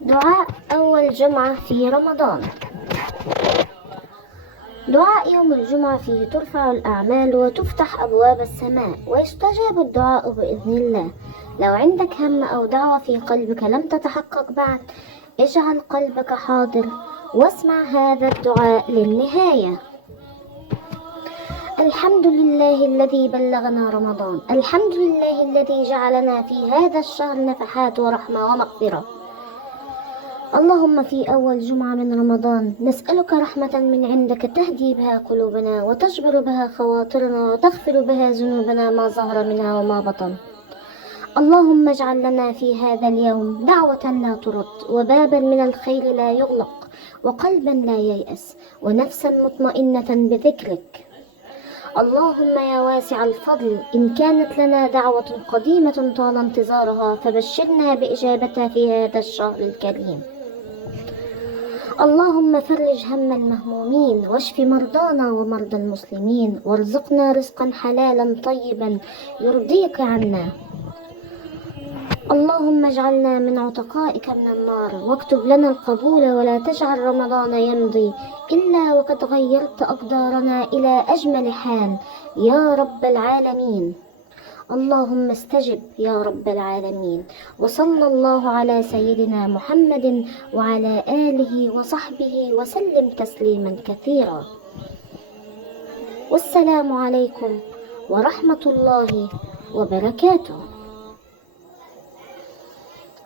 دعاء أول جمعة في رمضان. دعاء يوم الجمعة فيه ترفع الأعمال وتفتح أبواب السماء ويستجاب الدعاء بإذن الله. لو عندك هم أو دعوة في قلبك لم تتحقق بعد، اجعل قلبك حاضر واسمع هذا الدعاء للنهاية. الحمد لله الذي بلغنا رمضان، الحمد لله الذي جعلنا في هذا الشهر نفحات ورحمة ومغفرة. اللهم في أول جمعة من رمضان نسألك رحمة من عندك تهدي بها قلوبنا وتجبر بها خواطرنا وتغفر بها ذنوبنا ما ظهر منها وما بطن. اللهم اجعل لنا في هذا اليوم دعوة لا ترد، وبابا من الخير لا يغلق، وقلبا لا ييأس، ونفسا مطمئنة بذكرك. اللهم يا واسع الفضل، إن كانت لنا دعوة قديمة طال انتظارها فبشرنا بإجابتها في هذا الشهر الكريم. اللهم فرج هم المهمومين واشف مرضانا ومرضى المسلمين، وارزقنا رزقا حلالا طيبا يرضيك عنا. اللهم اجعلنا من عتقائك من النار، واكتب لنا القبول، ولا تجعل رمضان يمضي إلا وقد غيرت أقدارنا إلى أجمل حال يا رب العالمين. اللهم استجب يا رب العالمين، وصلى الله على سيدنا محمد وعلى آله وصحبه وسلم تسليما كثيرا. والسلام عليكم ورحمة الله وبركاته.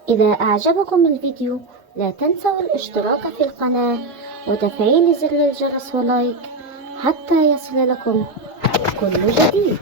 إذا أعجبكم الفيديو لا تنسوا الاشتراك في القناة وتفعيل زر الجرس ولايك حتى يصل لكم كل جديد.